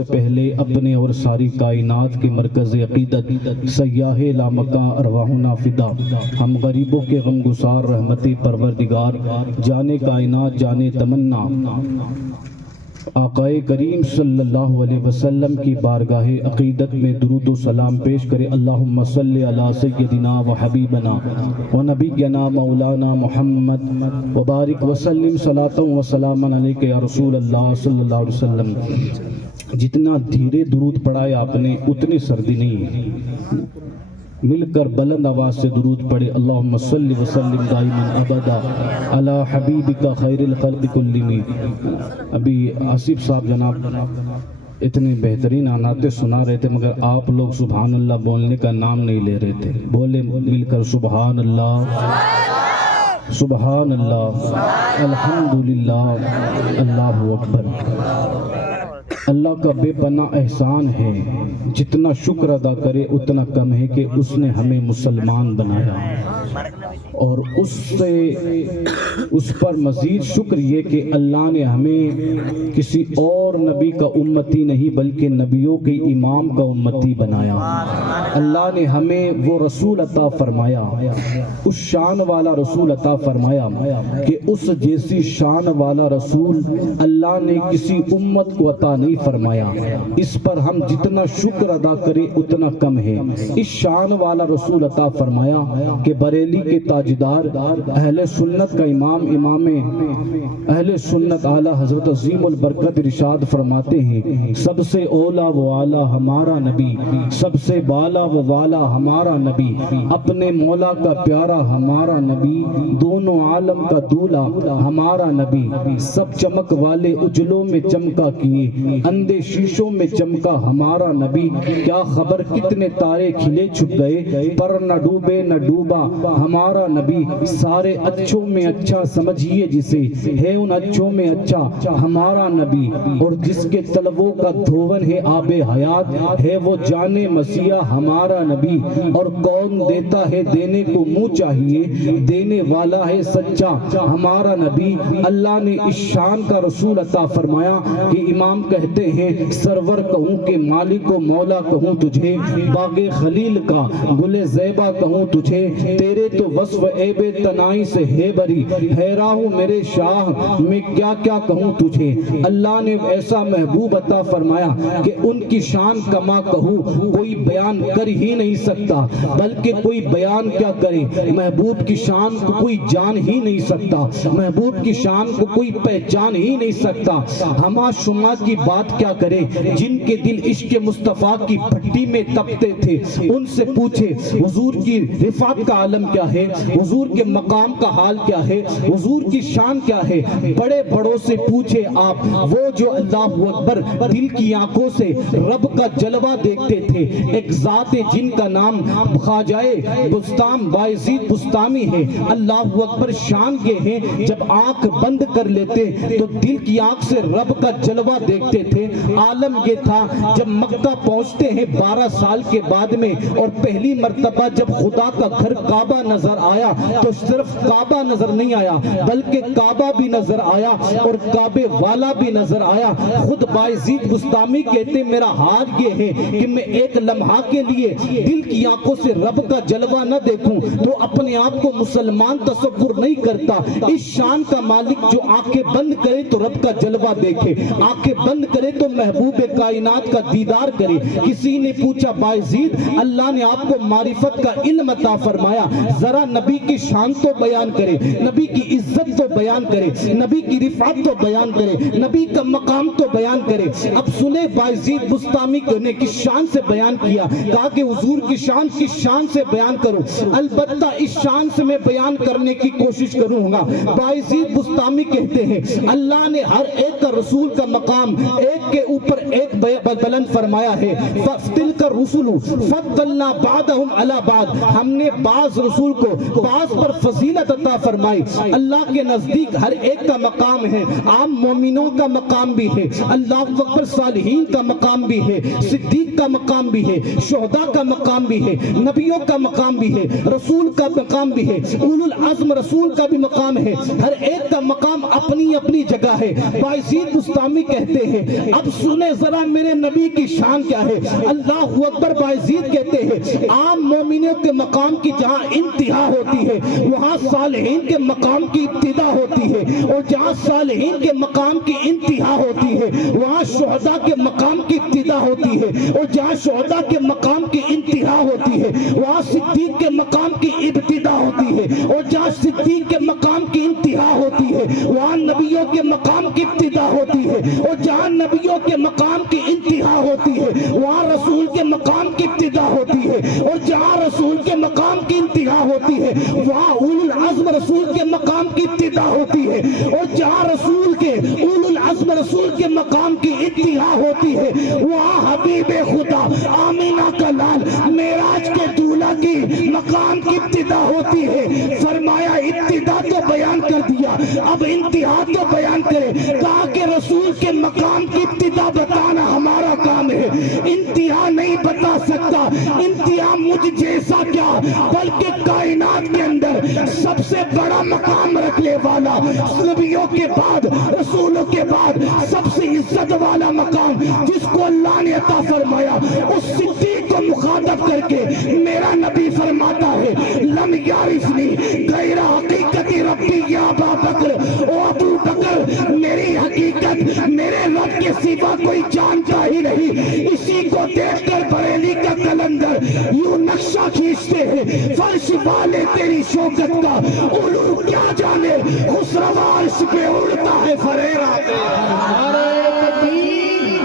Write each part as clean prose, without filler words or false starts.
سے پہلے اپنے اور ساری کائنات کے مرکز عقیدت سیاح لامکاں ارواحنا فدا، ہم غریبوں کے غم گسار رحمتی پروردگار، جانے کائنات جانے تمنا، آقائے کریم صلی اللہ علیہ وسلم کی بارگاہ عقیدت میں درود و سلام پیش کرے۔ اللہم صلی علی سیدنا و حبیبنا و نبینا مولانا محمد وبارک وسلم صلاۃ و سلام علیک یا رسول اللہ صلی اللہ علیہ وسلم۔ جتنا دھیرے درود پڑھا ہے آپ نے اتنی سردی نہیں ہے، مل کر بلند آواز سے درود پڑھے۔ اللہم صلی وسلم دائما ابدا علی حبیبک خیر الخلق کلہم۔ ابھی آصف صاحب جناب اتنے بہترین نعتیں سنا رہے تھے، مگر آپ لوگ سبحان اللہ بولنے کا نام نہیں لے رہے تھے۔ بولے مل کر سبحان اللہ، سبحان اللہ، الحمدللہ، اللہ اکبر۔ اللہ کا بے پناہ احسان ہے، جتنا شکر ادا کرے اتنا کم ہے کہ اس نے ہمیں مسلمان بنایا، اور اس پر مزید شکر یہ کہ اللہ نے ہمیں کسی اور نبی کا امتی نہیں بلکہ نبیوں کے امام کا امتی بنایا۔ اللہ نے ہمیں وہ رسول عطا فرمایا، اس شان والا رسول عطا فرمایا کہ اس جیسی شان والا رسول اللہ نے کسی امت کو عطا نہیں فرمایا۔ اس پر ہم جتنا شکر ادا کرے اتنا کم ہے۔ اس شان والا رسول عطا فرمایا کہ بریلی کے تاجدار اہل سنت کا امام اہل سنت اعلیٰ حضرت عظیم البرکت ارشاد فرماتے ہیں، سب سے اولا و اعلیٰ ہمارا نبی، سب سے بالا و والا ہمارا نبی، اپنے مولا کا پیارا ہمارا نبی، دونوں عالم کا دولا ہمارا نبی، سب چمک والے اجلوں میں چمکا کیے، اندھے شیشوں میں چمکا ہمارا نبی، کیا خبر کتنے تارے کھلے چھپ گئے، پر نہ ڈوبے نہ ڈوبا ہمارا نبی، سارے اچھوں میں اچھا سمجھیے جسے، ہے ان اچھوں میں اچھا ہمارا نبی، اور جس کے طلبوں کا دھون ہے آب حیات، ہے وہ جان مسیح ہمارا نبی، اور کون دیتا ہے دینے کو منہ چاہیے، دینے والا ہے سچا ہمارا نبی۔ اللہ نے اس شان کا رسول عطا فرمایا کہ امام کہتے ہیں، سرور کہوں کہ مالک و مولا کہوں تجھے، باغ خلیل کا گل زیبا کہوں تجھے، تیرے تو وصف عیب تنائی سے ہے بری، حیران ہوں میرے شاہ میں کیا کیا کہوں تجھے۔ اللہ نے ایسا محبوب عطا فرمایا کہ ان کی شان کما کہوں کوئی بیان کر ہی نہیں سکتا، بلکہ کوئی بیان کیا کرے، محبوب کی شان کو کوئی جان ہی نہیں سکتا، محبوب کی شان کو کوئی پہچان ہی نہیں سکتا۔ ہما شما کی بات کیا کرے، جن کے دل عشق مصطفیٰ کی بھٹی میں تپتے تھے، ان سے پوچھے حضور کی رفعت کا عالم کیا ہے، حضور کے مقام کا حال کیا ہے، حضور کی شان کیا ہے۔ بڑے بڑوں سے پوچھے آپ، وہ جو اللہ اکبر دل کی آنکھوں سے رب کا جلوہ دیکھتے تھے، ایک ذات جن کا نام خواجہ بستام بایزید بستامی ہے۔ اللہ اکبر شان یہ ہے، جب آنکھ بند کر لیتے تو دل کی آنکھ سے رب کا جلوہ دیکھتے تھے۔ عالم یہ تھا جب مکہ پہنچتے ہیں 12 سال کے بعد میں، اور پہلی مرتبہ جب خدا کا گھر کعبہ نظر آیا تو صرف کعبہ نظر نہیں آیا بلکہ کعبہ بھی نظر آیا اور کعبے والا بھی نظر آیا۔ خود بایزید بستامی کہتے میرا حال یہ ہے کہ میں ایک لمحہ کے لیے دل کی آنکھوں سے رب کا جلوہ نہ دیکھوں تو اپنے آپ کو مسلمان تصور نہیں کرتا۔ اس شان کا مالک جو آنکھیں بند کرے تو رب کا جلوہ دیکھے، آنکھیں بند کرے تو محبوب کائنات کا دیدار کرے۔ کسی نے پوچھا بایزید اللہ نے آپ کو معرفت کا علم عطا فرمایا، ذرا نبی کی شان تو بیان کرے، نبی کی عزت تو بیان کرے، نبی کی رفعت تو بیان کرے، نبی کا مقام تو بیان کرے۔ اب سنے بایزید بستامی نے کس شان سے بیان کیا، کہا کہ حضور کی شان کس شان سے بیان کرو، البتہ اس شان سے میں بیان کرنے کی کوشش کروں گا۔ بایزید بستامی کہتے ہیں اللہ نے ہر ایک کا رسول کا مقام ایک کے اوپر ایک بلند فرمایا ہے۔ فَتِلْكَ الرُّسُلُ فَضَّلْنَا بَعْضَهُمْ عَلَى بَعْضٍ، ہم نے بعض رسول کو بعض پر فضیلت عطا فرمائی۔ اللہ کے نزدیک ہر ایک کا مقام ہے، عام مومنوں کا مقام بھی ہے، اللہ اکبر صالحین کا مقام بھی ہے، صدیق کا مقام بھی ہے، شہداء کا مقام بھی ہے، نبیوں کا مقام بھی ہے، رسول کا مقام بھی ہے، اولو العزم رسول کا بھی مقام ہے، ہر ایک کا مقام اپنی اپنی جگہ ہے۔ بایزید بستامی کہتے ہیں اب سنیں ذرا میرے نبی کی شان کیا ہے. اللہ اکبر. باعزید کہتے ہیں عام مومنوں کے مقام کی جہاں انتہا ہوتی ہے وہاں صالحین کے مقام کی ابتدا ہوتی ہے, اور جہاں صالحین کے مقام کی انتہا ہوتی ہے وہاں شہداء کے مقام کی ابتدا ہوتی ہے, اور جہاں شہداء کے مقام کی انتہا ہوتی ہے وہاں صدیق کے مقام کی ابتدا ہوتی ہے, اور جہاں صدیق کے مقام کی انتہا ہوتی ہے وہاں نبیوں کے مقام کی ابتدا ہوتی ہے, اور جہاں نبیوں کے مقام کی انتہا ہوتی ہے وہاں رسول کے مقام کی ابتدا ہوتی ہے, اور جہاں رسول کے مقام کی انتہا ہوتی ہے وہاں اولو العزم رسول کے مقام کی ابتدا ہوتی ہے, اور جہاں رسول کے اولو العزم رسول کے مقام کی انتہا ہوتی ہے وہاں حبیب خدا آمینہ کا لال معراج کے دولہ کی مقام کی ابتدا ہوتی ہے. فرمایا ابتدا تو بیان کر دیا, اب انتہا تو بیان کرے. کہا کہ رسول کے مقام کی ابتدا بتانا ہمارا کام ہے, انتہا نہیں بتا سکتا. انتہا مجھ جیسا کیا بلکہ کائنات کے اندر سب سے بڑا مقام رکھنے والا, نبیوں کے بعد رسولوں کے بعد سب سے عزت والا مقام جس کو اللہ نے عطا فرمایا, اس صدیق کو مخاطب کر کے میرا نبی فرماتا ہے لم یعرفنی غیر حقیقت ربی یا ابا بکر. او ابو بکر میری حقیقت میرے رب کے سوا کوئی جانتا ہی نہیں. اسی کو دیکھ کر بریلی کا کلندر یوں نقشہ کھینچتے ہیں فرش والے تیری شوکت کا علو کیا جانے خسرو عرش پہ اڑتا ہے فریرہ. نعرہ تکبیر,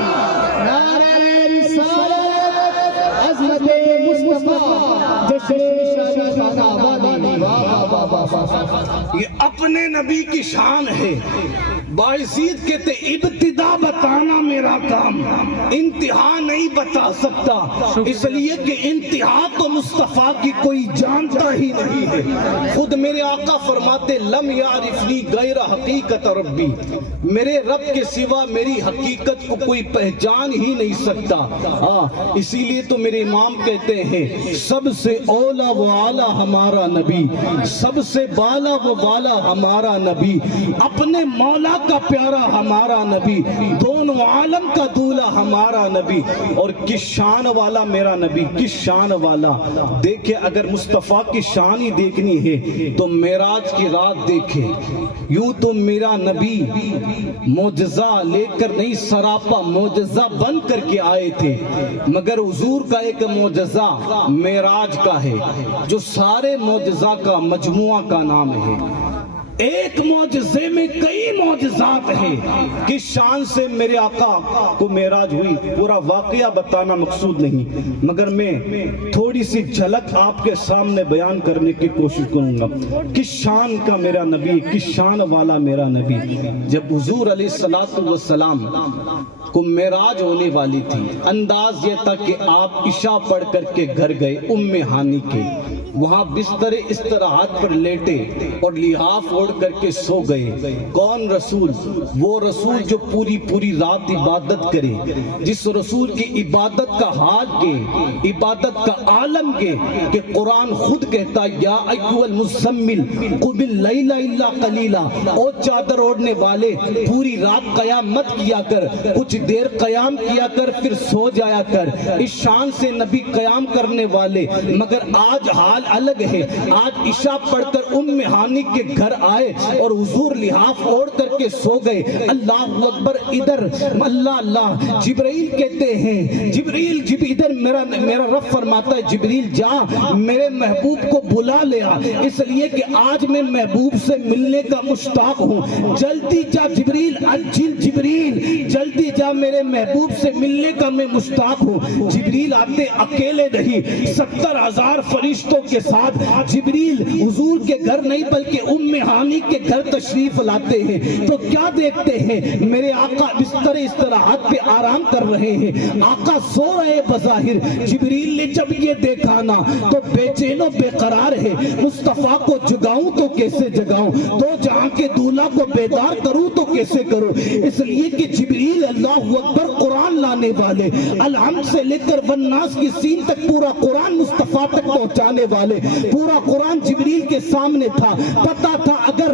نعرہ رسالت, عظمت مصطفیٰ, جشن شان خانہ آبادی. واہ واہ واہ واہ. یہ اپنے نبی کی شان ہے. باعزید کہتے ابتدا بتانا میرا کام, انتہا نہیں بتا سکتا, اس لیے کہ انتہا تو مصطفیٰ کی کوئی جانتا ہی نہیں ہے. خود میرے آقا فرماتے لم یعرفنی غیر حقیقت ربی, میرے رب کے سوا میری حقیقت کو کوئی پہچان ہی نہیں سکتا. اسی لیے تو میرے امام کہتے ہیں سب سے اولا و اعلیٰ ہمارا نبی, سب سے بالا و بالا ہمارا نبی, اپنے مولا کا پیارا ہمارا نبی, دونوں عالم کا دولہ ہمارا نبی. اور کس شان والا میرا نبی, کس شان والا. دیکھے اگر مصطفیٰ کی شان ہی دیکھنی ہے تو معراج کی رات دیکھے. یوں تو میرا نبی معجزہ لے کر نہیں سراپا معجزہ بن کر کے آئے تھے, مگر حضور کا ایک معجزہ معراج کا ہے جو سارے معجزہ کا مجموعہ کا نام ہے. ایک معجزے میں کئی معجزات ہیں. کس شان سے میرے آقا کو معراج ہوئی پورا واقعہ بتانا مقصود نہیں, مگر میں تھوڑی سی جھلک آپ کے سامنے بیان کرنے کی کوشش کروں گا. کس شان کا میرا نبی, کس شان والا میرا نبی. جب حضور علیہ السلام کو معراج ہونے والی تھی, انداز یہ تھا کہ آپ عشاء پڑھ کر کے گھر گئے ام ہانی کے, وہاں بستر استراحت پر لیٹے اور لحاف اوڑھ کر کے سو گئے. کون رسول؟ وہ رسول جو پوری رات عبادت کرے, جس رسول کی عبادت کا حال کے, عبادت کا عالم کے, کہ قرآن خود کہتا یا ایھا المزمل قم اللیل الا قلیلا, او چادر اوڑھنے والے پوری رات قیام مت کیا کر, کچھ دیر قیام کیا کر پھر سو جایا کر. اس شان سے نبی قیام کرنے والے, مگر آج حال الگ ہے. آج عشاء پڑھ کر ام ہانی کے گھر آئے اور حضور لحاف اوڑھ کر کے سو گئے. اللہ اکبر. ادھر اللہ اللہ جبرائیل کہتے ہیں جبرائیل ادھر میرا رب فرماتا ہے جبرائیل جا میرے محبوب کو بلا لیا, اس لیے کہ آج میں محبوب سے ملنے کا مشتاق ہوں. جلدی جا جبرائیل, جبرائیل جلدی جا میرے محبوب سے ملنے کا میں مشتاق ہوں. جبرائیل آتے اکیلے نہیں, 70,000 فرشتوں کے ساتھ جبرائیل حضور کے گھر نہیں بلکہ ام ہانی کے گھر تشریف لاتے ہیں. تو کیا دیکھتے ہیں, میرے آقا بستر استراحت پہ آرام کر رہے ہیں, آقا سو رہے بظاہر. جبرائیل نے جب یہ دیکھا نا تو بے چین و بے قرار ہے, مصطفیٰ کو جگاؤں تو کیسے جگاؤں, تو جہاں کے دولہ کو بیدار کروں تو کیسے کروں. اس لیے کہ جبرائیل اللہ اکبر قرآن لانے والے, الحمد سے لے کر والناس کی سین تک پورا قرآن مصطفیٰ تک پہنچانے والے، پورا قرآن جبریل کے سامنے تھا، پتا تھا اگر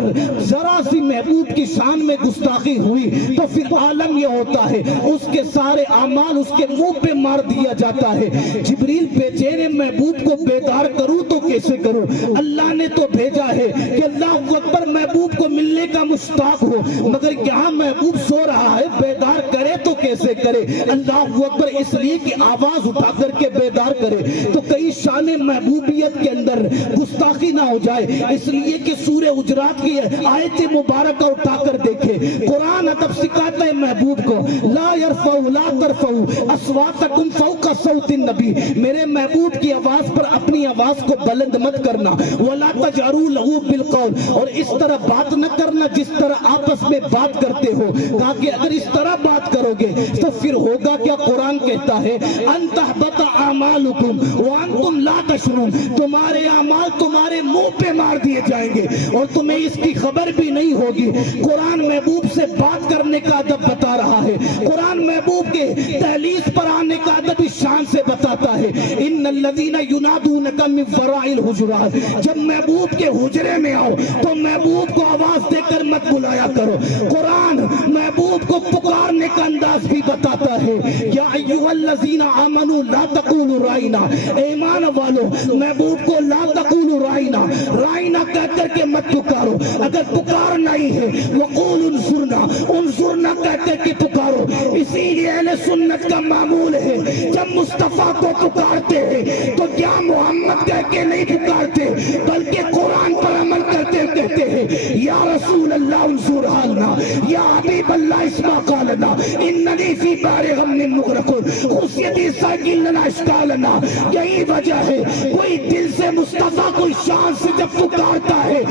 ذرا سی محبوب کی شان میں گستاخی ہوئی تو پھر عالم یہ ہوتا ہے اس کے سارے اعمال اس کے منہ پہ مار دیا جاتا ہے۔ جبریل بیچارے محبوب کو بیدار کروں تو کیسے کروں؟ اللہ نے تو بھیجا ہے کہ اللہ اکبر محبوب کو ملنے کا مشتاق ہو، مگر یہاں محبوب سو رہا ہے، بیدار کرے تو کیسے کرے؟ اللہ اکبر اس لیے کہ آواز اٹھا کر کے بیدار کرے تو کئی شان محبوبیت کے اندر گستاخی نہ ہو جائے، اس لیے کہ سورہ حجرات کی آیت مبارکہ اٹھا کر دیکھے، قرآن ادب سکھاتا ہے محبوب کو، لا یرفعوا لا ترفعوا اصواتکم فوق صوت النبی، میرے محبوب کی آواز پر اپنی آواز کو بلند مت کرنا، ولا تجہروا لہ بالقول، اور اس طرح بات نہ کرنا جس طرح آپس میں بات کرتے ہو، کہا کہ اگر اس طرح بات کرو گے تو پھر ہوگا کیا؟ قرآن کہتا ہے ان تحبط اعمالکم وانتم لا تشعرون، تمہارے اعمال تمہارے منہ پہ مار دیے جائیں گے اور تمہیں اس کی خبر بھی نہیں ہوگی۔ قرآن محبوب سے بات کرنے کا ادب بتا رہا ہے، قرآن محبوب کے دہلیز پر آنے کا ادب اس شان سے بتاتا ہے، ان الذین ینادونک من وراء الحجرات، جب محبوب کے حجرے میں آؤ تو محبوب کو آواز دے کر مت بلایا کرو۔ قرآن محبوب کو پکارنے کا انداز بھی بتاتا ہے، یا ایھا الذین آمنوا لا تقولوا رائنا، ایمان والو محبوب کو لا تقولوا رائنا، رائنا کہہ کر کے مت پکارو، اگر پکارنا ہی ہے وقولوا انظرنا، انظرنا کہہ کر کے پکارو۔ اسی لیے اہل سنت کا معمول ہے جب مصطفیٰ کو پکارتے ہیں تو کیا محمد کہہ کے نہیں پکارتے بلکہ قرآن پر عمل کرتے کہتے ہیں یا رسول اللہ انظر حالنا، یا حبیب اللہ اسمع قالنا، اننی فی بار غم مغرق خصیتی ساکن لنا اشکالنا۔ یہی وجہ ہے کوئی دل سے مصطفیٰ کو شان سے جب پکارتا ہے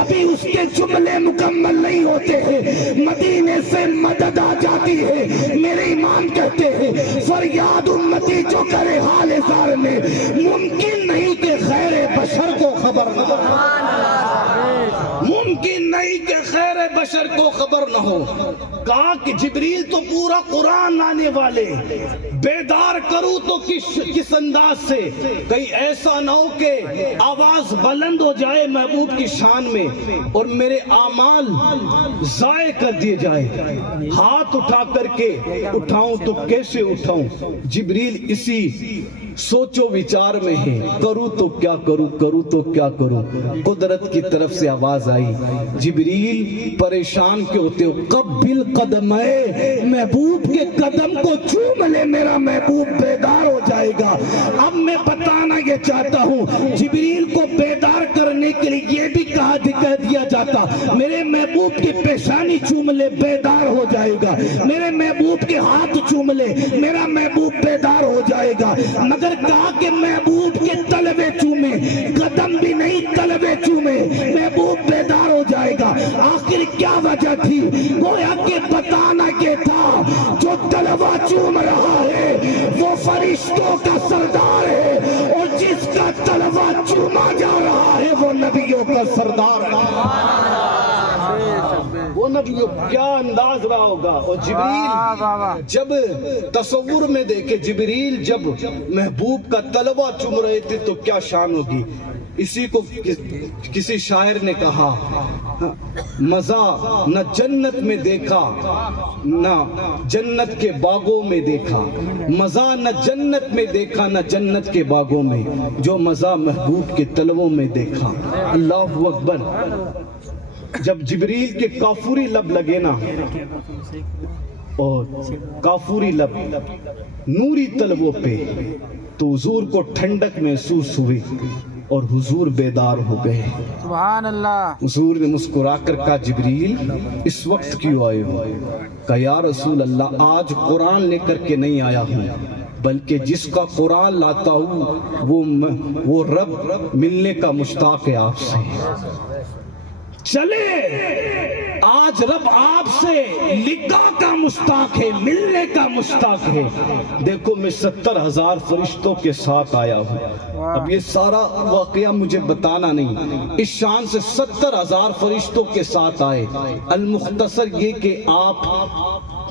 ابھی اس کے جملے مکمل نہیں ہوتے ہیں، مدینے سے مدد آ جاتی ہے۔ میرے امام کہتے ہیں فریاد امتی جو کرے حال زار میں، ممکن نہیں کہ خیر بشر کو خبر نہ ہو، ممکن نہیں کہ خیر بشر کو خبر نہ ہو۔ کہا کہ جبریل تو پورا قرآن لانے والے، بیدار کروں تو کس انداز سے؟ کہیں ایسا نہ ہو کہ آواز بلند ہو جائے محبوب کی شان میں اور میرے اعمال ضائع کر دیے جائے۔ ہاتھ اٹھا کر کے اٹھاؤں تو کیسے اٹھاؤں؟ جبریل اسی سوچو وچار میں ہے، کروں تو کیا کروں، کروں تو کیا کروں؟ قدرت کی طرف سے آواز آئی، جبریل پریشان کے ہوتے ہو، قبل قدمے، محبوب کے قدم کو چوم لے، میرا محبوب بیدار ہو جائے گا۔ اب میں بتانا یہ چاہتا ہوں، جبریل کو بیدار کرنے کے لیے یہ بھی کہہ دیا جاتا میرے محبوب کی پیشانی چوم لے، بیدار ہو جائے گا، میرے محبوب کے ہاتھ چوم لے، میرا محبوب بیدار ہو جائے گا، مگر کہا کہ محبوب کے تلوے چومے، قدم بھی نہیں تلوے چومے، محبوب بیدار ہو جائے گا۔ آخر کیا وجہ تھی؟ گویا کہ بتانا یہ تھا جو تلوہ چوم رہا ہے وہ فرشتوں کا سردار ہے، اور جس کا تلوہ چوما جا رہا ہے وہ نبیوں کا سردار ہے۔ وہ نبیوں کیا انداز رہا ہوگا۔ اور جبریل جب تصور میں دیکھے، جبریل جب محبوب کا تلوہ چوم رہے تھے تو کیا شان ہوگی۔ اسی کو کسی شاعر نے کہا، مزہ نہ جنت میں دیکھا نہ جنت کے باغوں میں دیکھا، مزہ نہ جنت میں دیکھا نہ جنت کے باغوں میں، جو مزہ محبوب کے تلووں میں دیکھا۔ اللہ اکبر۔ جب جبریل کے کافوری لب لگے نا، اور کافوری لب نوری تلووں پہ، تو حضور کو ٹھنڈک محسوس ہوئی اور حضور بیدار ہو گئے۔ سبحان اللہ۔ حضور نے مسکرا کر کہا جبریل اس وقت کیوں آئے ہو؟ کہا یا رسول اللہ آج قرآن لے کر کے نہیں آیا ہوں، بلکہ جس کا قرآن لاتا ہوں وہ رب ملنے کا مشتاق ہے آپ سے۔ چلے آج رب آپ سے لقاء کا مشتاق ہے، ملنے کا مشتاق ہے۔ دیکھو میں 70,000 فرشتوں کے ساتھ آیا ہوں۔ اب یہ سارا واقعہ مجھے بتانا نہیں، اس شان سے 70,000 فرشتوں کے ساتھ آئے۔ المختصر یہ کہ آپ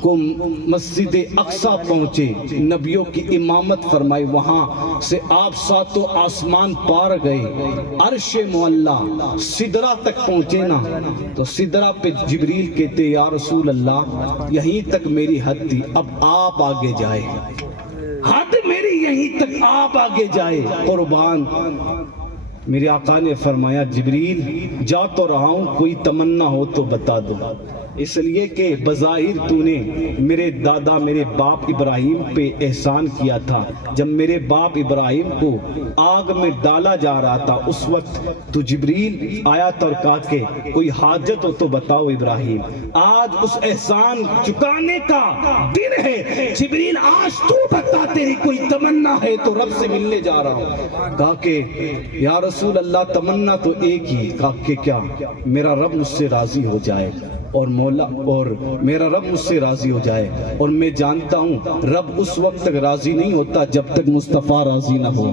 کو مسجد اقصی پہنچے، نبیوں کی امامت فرمائی، وہاں سے آپ ساتوں آسمان پار گئے، عرش معلا سدرہ تک پہنچے نا، تو سدرہ پہ جبریل کہتے یا رسول اللہ یہیں تک میری حد تھی، اب آپ آگے جائے، حد میری یہیں تک، آپ آگے جائے۔ قربان میرے آقا نے فرمایا جبریل جا تو رہا ہوں، کوئی تمنا ہو تو بتا دو، اس لیے کہ بظاہر تو نے میرے دادا میرے باپ ابراہیم پہ احسان کیا تھا، جب میرے باپ ابراہیم کو آگ میں ڈالا جا رہا تھا اس وقت تو جبریل آیا تھا اور کہا کہ کوئی حاجت ہو تو بتاؤ ابراہیم، آج اس احسان چکانے کا دن ہے، جبریل آج تو بتا تیری کوئی تمنا ہے تو رب سے ملنے جا رہا ہوں۔ کہا کہ یا رسول اللہ تمنا تو ایک ہی، کہا کہ کیا؟ میرا رب مجھ سے راضی ہو جائے، اور مولا اور میرا رب مجھ سے راضی ہو جائے، اور میں جانتا ہوں رب اس وقت تک راضی نہیں ہوتا جب تک مصطفیٰ راضی نہ ہو،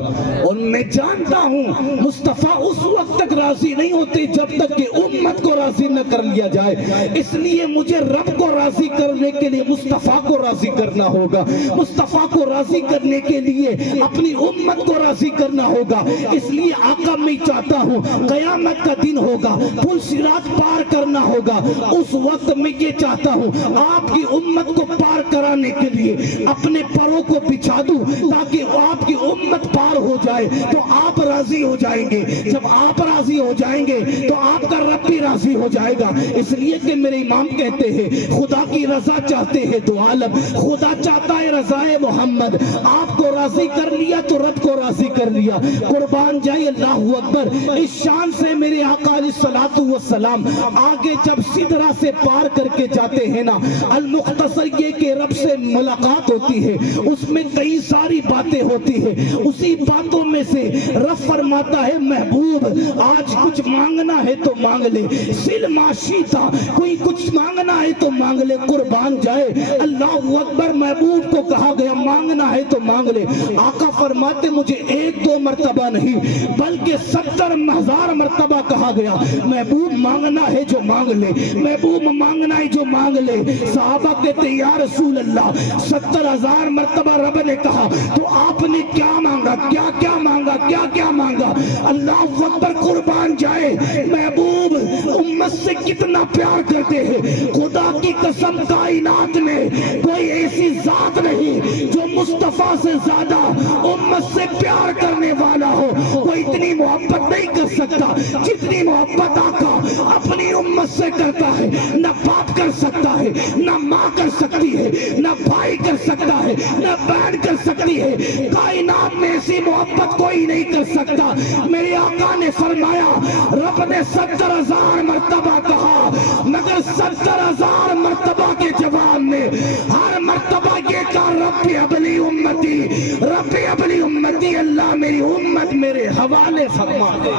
اور میں جانتا ہوں مصطفیٰ اس وقت تک راضی نہیں ہوتے جب تک کہ امت کو راضی نہ کر لیا جائے، اس لیے مجھے رب کو راضی کرنے کے لیے مصطفیٰ کو راضی کرنا ہوگا، مصطفیٰ کو راضی کرنے کے لیے اپنی امت کو راضی کرنا ہوگا، اس لیے آقا میں چاہتا ہوں قیامت کا دن ہوگا، پل صراط پار کرنا ہوگا، اس وقت میں یہ چاہتا ہوں آپ کی امت کو پار کرانے کے لیے اپنے پروں کو بچھا دوں تاکہ آپ کی امت پار ہو جائے، تو آپ راضی ہو جائیں گے، جب آپ راضی ہو جائیں گے تو آپ کا رب بھی راضی ہو جائے گا، اس لیے کہ میرے امام کہتے ہیں خدا کی رضا چاہتے ہیں دو عالم، خدا چاہتا ہے رضائے محمد، آپ کو راضی کر لیا تو رب کو راضی کر لیا، قربان جائے اللہ اکبر۔ اس شان سے میرے آقا علیہ الصلوۃ والسلام آگے جب سدرہ سے پار کر کے جاتے ہیں نا، المختصر یہ کہ رب سے ملاقات ہوتی ہے، اس میں کئی ساری باتیں ہوتی ہیں، اسی باتوں میں سے رب فرماتا ہے محبوب آج کچھ مانگنا ہے تو مانگ لے، سل معاشی تھا کوئی کچھ مانگنا ہے تو مانگ لے، قربان جائے اللہ اکبر، محبوب کو کہا گیا مانگنا ہے تو مانگ لے، آقا فرماتے مجھے ایک دو مرتبہ نہیں بلکہ 70,000 مرتبہ کہا گیا محبوب مانگنا ہے جو مانگ لے، محبوب مانگنا ہے جو مانگ لے، صحابہ کہتے یا رسول اللہ 70,000 مرتبہ رب نے کہا تو آپ نے کیا مانگا، کیا کیا مانگا، کیا کیا مانگا، اللہ اکبر، قربان جائے محبوب امت سے کتنا پیار کرتے ہیں، خدا کی قسم کائنات میں کوئی ایسی ذات نہیں جو مصطفیٰ سے زیادہ امت سے پیار کرنے والا ہو، کوئی اتنی محبت نہیں کر سکتا جتنی محبت آقا اپنی امت سے کرتا ہے، نہ باپ کر سکتا ہے، نہ ماں کر سکتی ہے، نہ بھائی کر سکتا ہے، نہ بہن کر سکتی ہے، کائنات میں ایسی محبت کوئی نہیں کر سکتا۔ میرے آقا نے فرمایا رب نے 70,000 مرتبہ کہا، مگر 70,000 مرتبہ کے جواب میں ہر مرتبہ یہ کہا رب ابلی امتی، رب ابلی امتی، اللہ میری امت میرے حوالے فرما دے،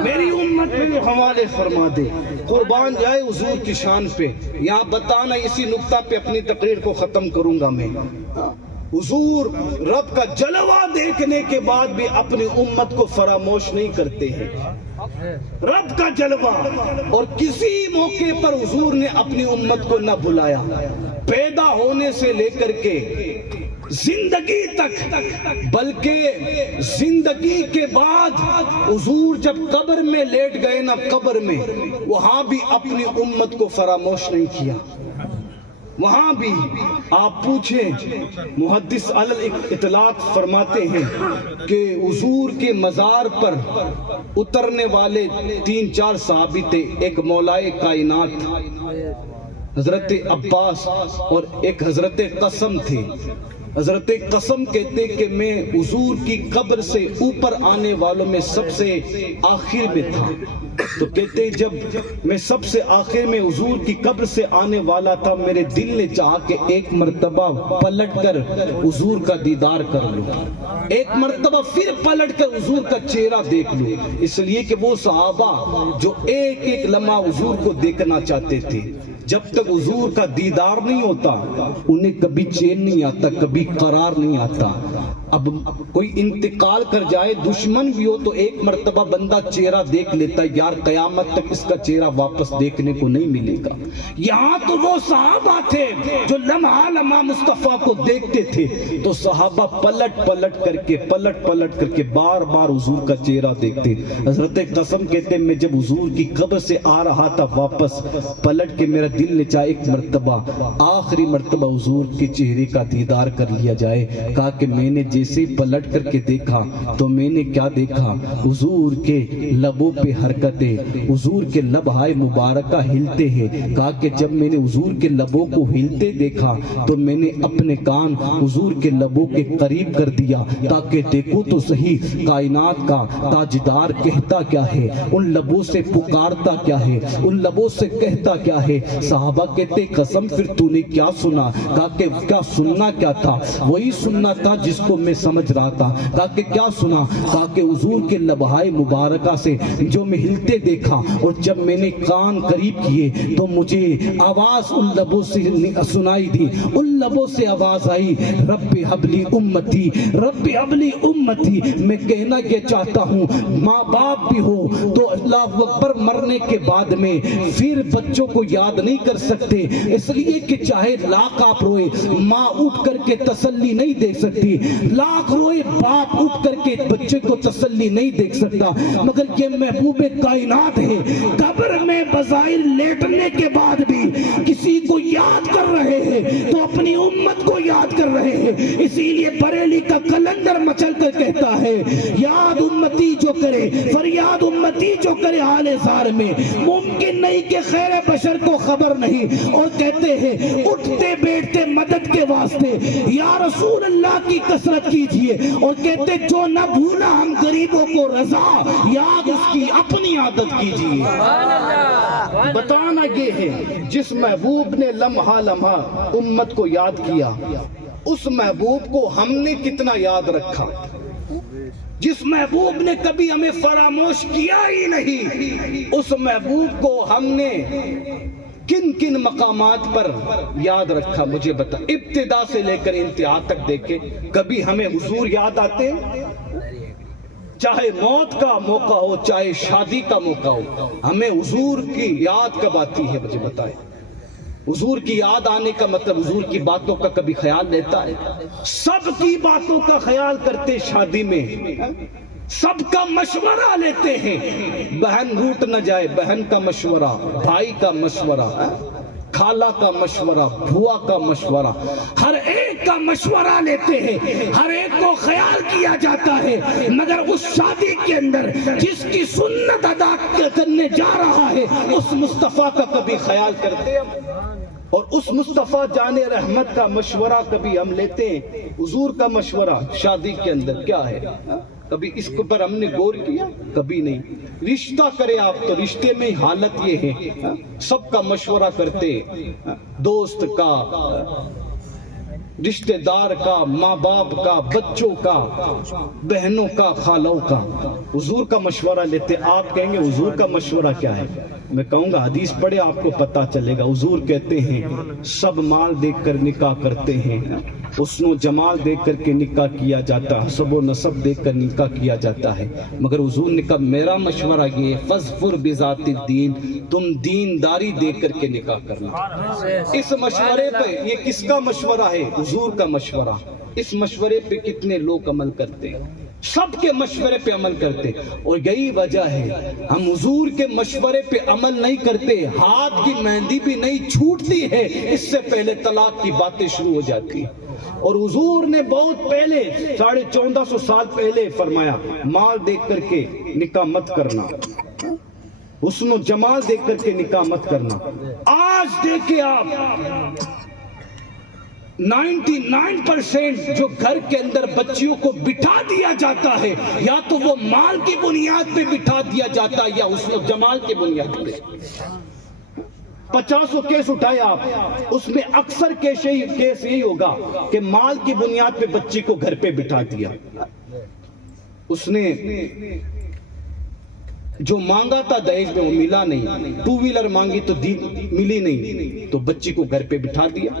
میری امت میرے حوالے فرما دے، قربان جائے حضور کی شان پہ۔ یہاں بتانا اسی نقطہ پہ اپنی تقریر کو ختم کروں گا میں۔ حضور رب کا جلوہ دیکھنے کے بعد بھی اپنی امت کو فراموش نہیں کرتے ہیں، رب کا جلوہ، اور کسی موقع پر حضور نے اپنی امت کو نہ بلایا، پیدا ہونے سے لے کر کے زندگی تک، بلکہ زندگی کے بعد حضور جب قبر میں لیٹ گئے نا، قبر میں وہاں بھی اپنی امت کو فراموش نہیں کیا، وہاں بھی آپ پوچھیں محدث علی الاطلاق فرماتے ہیں کہ حضور کے مزار پر اترنے والے 3-4 صحابی تھے، ایک مولائے کائنات حضرت عباس اور ایک حضرت قسم تھے۔ حضرت قسم کہتے کہ میں حضور کی قبر سے اوپر آنے والوں میں سب سے آخر میں تھا، تو کہتے جب میں سب سے آخر میں حضور کی قبر سے آنے والا تھا، میرے دل نے چاہا کہ ایک مرتبہ پلٹ کر حضور کا دیدار کر لوں، ایک مرتبہ پھر پلٹ کر حضور کا چہرہ دیکھ لوں، اس لیے کہ وہ صحابہ جو ایک ایک لمحہ حضور کو دیکھنا چاہتے تھے، جب تک حضور کا دیدار نہیں ہوتا انہیں کبھی چین نہیں آتا، کبھی قرار نہیں آتا۔ اب کوئی انتقال کر جائے دشمن بھی ہو تو ایک مرتبہ بندہ چہرہ دیکھ لیتا ہے، یار قیامت تک اس کا چہرہ واپس دیکھنے کو نہیں ملے گا۔ یہاں تو وہ صحابہ تھے جو لمحہ لمحہ مصطفیٰ کو دیکھتے تھے، تو صحابہ پلٹ پلٹ کر کے بار بار حضور کا چہرہ دیکھتے۔ حضرت قسم کہتے ہیں میں جب حضور کی قبر سے آ رہا تھا واپس پلٹ کے میرا دل نے چاہا ایک مرتبہ آخری مرتبہ حضور کے چہرے کا دیدار کر لیا جائے۔ کہا کہ میں نے جیسے ہی پلٹ کر کے دیکھا تو میں نے کیا دیکھا، حضور کے لبوں پہ حرکتیں، حضور کے لبہائے مبارکہ ہلتے ہیں۔ کہا کہ جب میں نے حضور کے لبوں کو ہلتے دیکھا تو میں نے اپنے کان حضور کے لبوں کے قریب کر دیا تاکہ دیکھو تو صحیح کائنات کا تاجدار کہتا کیا ہے، ان لبوں سے پکارتا کیا ہے، ان لبوں سے کہتا کیا ہے۔ صحابہ کہتے قسم پھر تو نے کیا سنا؟ کہا کہ کیا سننا کیا تھا؟ وہی سننا تھا جس کو میں سمجھ رہا تھا۔ کہا کہ کیا سنا؟ کہا کہ حضور کے لبہائے مبارکہ سے جو میں ہلتے دیکھا اور جب میں نے کان قریب کیے تو مجھے آواز ان لبوں سے سنائی دی، ان لبوں سے آواز آئی رب حبلی امتی، رب حبلی امتی۔ میں کہنا یہ چاہتا ہوں ماں باپ بھی ہو تو اللہ اکبر مرنے کے بعد میں پھر بچوں کو یاد نہیں کر سکتے، اس لیے کہ چاہے لاکھ آپ روئے ماں اٹھ کر کے تسلی نہیں دے سکتی، لاکھ روئے باپ اٹھ کر کے بچے کو تسلی نہیں دیکھ سکتا، مگر یہ محبوب کائنات ہے قبر میں بظاہر لیٹنے کے بعد بھی کسی کو یاد کر رہے ہیں تو اپنی امت کو یاد کر رہے ہیں۔ اسی لیے بریلی کا کلندر مچل کر کہتا ہے یاد امتی جو کرے، فریاد امتی جو کرے حال زار میں، ممکن نہیں کہ خیر بشر کو خبر نہیں، اور کہتے ہیں اٹھتے بیٹھتے مدد کے واسطے یا رسول اللہ کی کثرت کیجئے، اور کہتے جو نہ بھولا ہم غریبوں کو رضا، یاد اس کی اپنی عادت کیجئے۔ بتانا یہ ہے جس محبوب نے لمحہ لمحہ امت کو یاد کیا، اس محبوب کو ہم نے کتنا یاد رکھا۔ جس محبوب نے کبھی ہمیں فراموش کیا ہی نہیں، اس محبوب کو ہم نے کن کن مقامات پر یاد رکھا مجھے بتا۔ ابتدا سے لے کر انتہا تک دیکھیں، کبھی ہمیں حضور یاد آتے، چاہے موت کا موقع ہو چاہے شادی کا موقع ہو، ہمیں حضور کی یاد کب آتی ہے مجھے بتائیں۔ حضور کی یاد آنے کا مطلب حضور کی باتوں کا کبھی خیال لیتا ہے؟ سب کی باتوں کا خیال کرتے شادی میں، سب کا مشورہ لیتے ہیں، بہن روٹ نہ جائے بہن کا مشورہ، بھائی کا مشورہ، خالہ کا مشورہ، بھوا کا مشورہ، ہر ایک کا مشورہ لیتے ہیں، ہر ایک کو خیال کیا جاتا ہے، مگر اس شادی کے اندر جس کی سنت ادا کرنے جا رہا ہے اس مصطفیٰ کا کبھی خیال کرتے ہیں؟ اور اس مصطفیٰ جان رحمت کا مشورہ کبھی ہم لیتے ہیں؟ حضور کا مشورہ شادی کے اندر کیا ہے؟ کبھی اس پر ہم نے غور کیا؟ کبھی نہیں۔ رشتہ کرے آپ تو رشتے میں حالت یہ ہے سب کا مشورہ کرتے، دوست کا، رشتہ دار کا، ماں باپ کا، بچوں کا، بہنوں کا، خالوں کا، حضور کا مشورہ لیتے۔ آپ کہیں گے حضور کا مشورہ کیا ہے؟ میں کہوں گا حدیث پڑھے آپ کو پتہ چلے گا۔ حضور کہتے ہیں سب مال دیکھ کر نکاح کرتے ہیں، حسن و جمال دیکھ کر کے نکاح کیا جاتا ہے، حسب و نسب دیکھ کر نکاح کیا جاتا ہے، مگر حضور نے کہا میرا مشورہ یہ فاظفر بذات الدین، تم دینداری دیکھ کر کے نکاح کرنا۔ اس مشورے پہ یہ کس کا مشورہ ہے؟ حضور کا مشورہ۔ اس مشورے پہ کتنے لوگ عمل کرتے ہیں؟ سب کے مشورے پہ عمل کرتے، اور یہی وجہ ہے ہم حضور کے مشورے پہ عمل نہیں کرتے، ہاتھ کی مہندی بھی نہیں چھوٹتی ہے اس سے پہلے طلاق کی باتیں شروع ہو جاتی۔ اور حضور نے بہت پہلے 1450 سال پہلے فرمایا مال دیکھ کر کے نکاح مت کرنا، حسن و جمال دیکھ کر کے نکاح مت کرنا۔ آج دیکھیں آپ 99% جو گھر کے اندر بچیوں کو بٹھا دیا جاتا ہے یا تو وہ مال کی بنیاد پہ بٹھا دیا جاتا ہے یا حسن و جمال کی بنیاد پہ۔ 50 کیس اٹھائے آپ، اس میں اکثر کیس یہی ہوگا کہ مال کی بنیاد پہ بچی کو گھر پہ بٹھا دیا، اس نے جو مانگا تھا دہیج میں وہ ملا نہیں، 2 ویلر مانگی تو ملی نہیں، تو بچی کو گھر پہ بٹھا دیا۔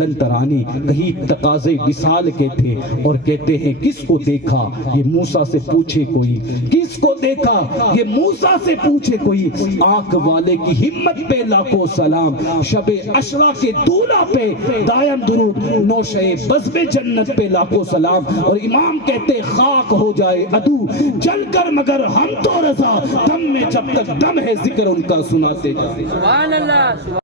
لن ترانی، کہیں تقاضے وصال کے تھے، اور کہتے ہیں کس کو دیکھا یہ موسیٰ سے پوچھے کوئی، کس کو دیکھا یہ موسیٰ سے پوچھے کوئی، آنکھ والے کی ہمت پہ لاکھوں سلام، شب عشرہ کے دولہ پہ دائم درود، نوشے بزم جنت پہ لاکھوں سلام۔ اور امام کہتے خاک ہو جائے عدو جل کر مگر ہم تو رضا، دم میں جب تک دم ہے ذکر ان کا سناتے جائیں۔ سبحان اللہ۔